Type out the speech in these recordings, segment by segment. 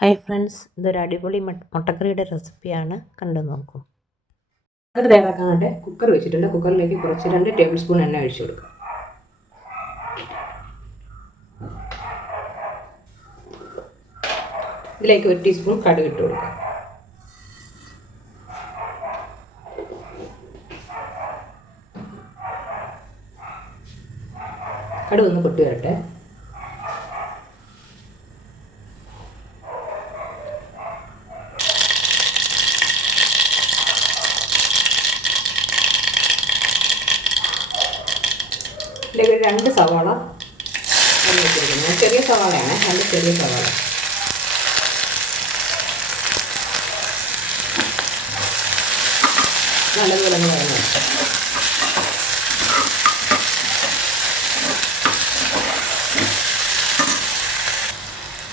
Hi friends, ഇതൊരു അടിപൊളി മുട്ടക്കറിയുടെ റെസിപ്പിയാണ്. കണ്ടു നോക്കൂ. അത് തയ്യാറാക്കാനായിട്ട് കുക്കർ വെച്ചിട്ടുണ്ട്. കുക്കറിലേക്ക് കുറച്ച് 2 ടേബിൾ സ്പൂൺ എണ്ണ ഒഴിച്ചു കൊടുക്കുക. ഇതിലേക്ക് 1 ടീസ്പൂൺ കടുക് ഇട്ട് കൊടുക്കുക. കടുക് ഒന്ന് പൊട്ടി വരട്ടെ. ഇതിലേക്ക് 2 സവാള വെച്ചിരിക്കുന്നത്. ചെറിയ സവാളയാണ്, 2 ചെറിയ സവാള. നല്ലതുപോലെ ഒന്ന് വഴങ്ങും.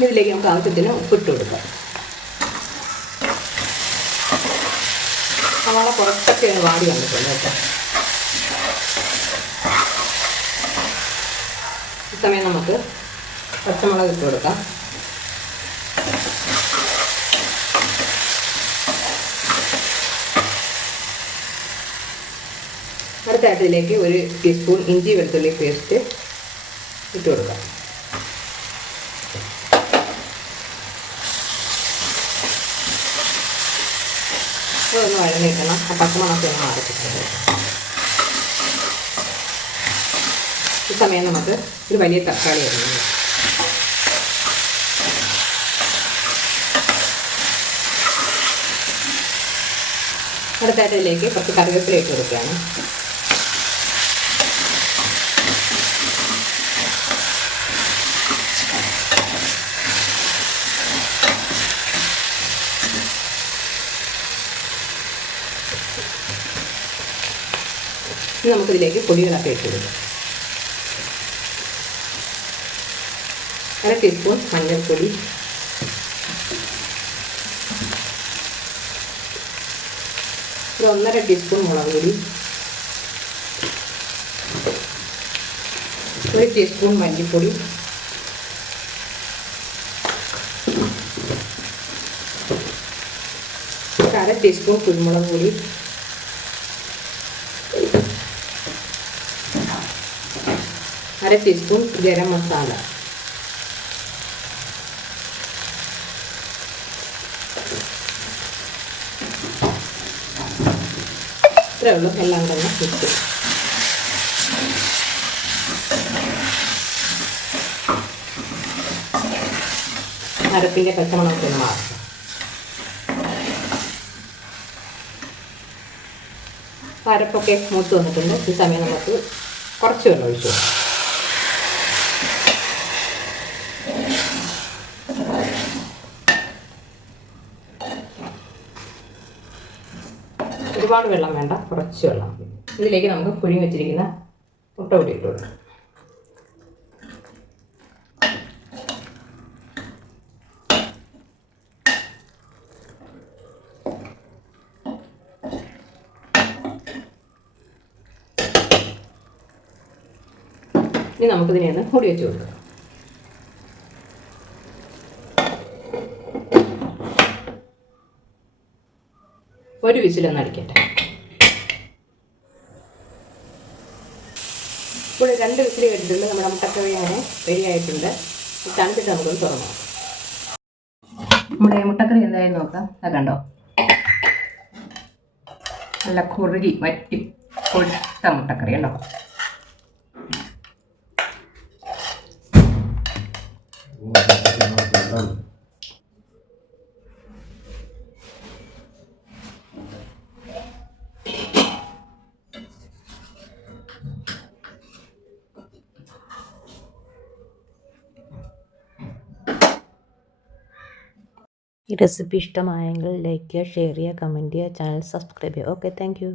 ഇതിലേക്ക് നമുക്ക് ആവശ്യത്തിന് ഉപ്പിട്ട് കൊടുക്കാം. സവാള കുറച്ചൊക്കെ വാടി വന്നിട്ടുണ്ട് കേട്ടോ. ഈ സമയം നമുക്ക് പച്ചമുളക് ഇട്ട് കൊടുക്കാം. അടുത്തായിട്ട് ഇതിലേക്ക് 1 ടീസ്പൂൺ ഇഞ്ചി വെളുത്തുള്ളി പേസ്റ്റ് ഇട്ട് കൊടുക്കാം. അതൊന്ന് വഴഞ്ഞിരിക്കണം. ആ പച്ചമുളകൊക്കെ ഒന്ന് മാറിക്കിട്ടുന്നത്. ഈ സമയം നമുക്ക് ഒരു വലിയ തക്കാളി അരിഞ്ഞു. അടുത്തായിട്ട് ഇതിലേക്ക് കുറച്ച് കറിവേപ്പില ഇട്ട് കൊടുക്കുകയാണ്. ഇനി നമുക്കിതിലേക്ക് പൊടികളൊക്കെ ഇട്ട് കൊടുക്കാം. 1 ടീസ്പൂൺ മഞ്ഞൾപ്പൊടി, 1.5 ടീസ്പൂൺ മുളക് പൊടി, 1 ടീസ്പൂൺ മല്ലിപ്പൊടി, 1/2 ടീസ്പൂൺ കുരുമുളക് പൊടി, 1/2 ടീസ്പൂൺ ഗരം മസാല, ഇത്രയേ ഉള്ളൂ. എല്ലാം തന്നെ ഇട്ട് അരപ്പിൻ്റെ പച്ചമുളകൊക്കെ ഒന്ന് മാറും. അരപ്പൊക്കെ മൂത്ത് വന്നിട്ടുണ്ട്. ഈ സമയം നമുക്ക് കുറച്ച് വെള്ളം ഒഴിച്ചു കൊടുക്കാം. ഒരുപാട് വെള്ളം വേണ്ട, കുറച്ച് വെള്ളം. ഇതിലേക്ക് നമുക്ക് പുഴുങ്ങി വെച്ചിരിക്കുന്ന മുട്ട പൊടി ഇട്ട് കൊടുക്കാം. ഇനി നമുക്കിതിനെ ഒന്ന് മൂടി വെച്ച് കൊടുക്കാം. ഒരു വിസിലൊന്ന് അടിക്കട്ടെ. ഇപ്പോൾ 2 വിസിൽ കേട്ടിട്ടുണ്ട്. നമ്മുടെ മുട്ടക്കറി അങ്ങനെ റെഡി ആയിട്ടുണ്ട്. തണുത്തിട്ട് നമുക്കൊന്ന് തുറന്നു നോക്കാം. നമ്മുടെ മുട്ടക്കറി എന്തായാലും നോക്കാം. അത് കണ്ടോ, നല്ല കുറുകി വറ്റി പൊട്ട മുട്ടക്കറി ഉണ്ടോ. ഈ റെസിപ്പി ഇഷ്ടമായെങ്കിൽ ലൈക്ക് ചെയ്യുക, ഷെയർ ചെയ്യുക, കമൻറ്റ് ചെയ്യുക, ചാനൽ സബ്സ്ക്രൈബ് ചെയ്യുക. Okay, thank you.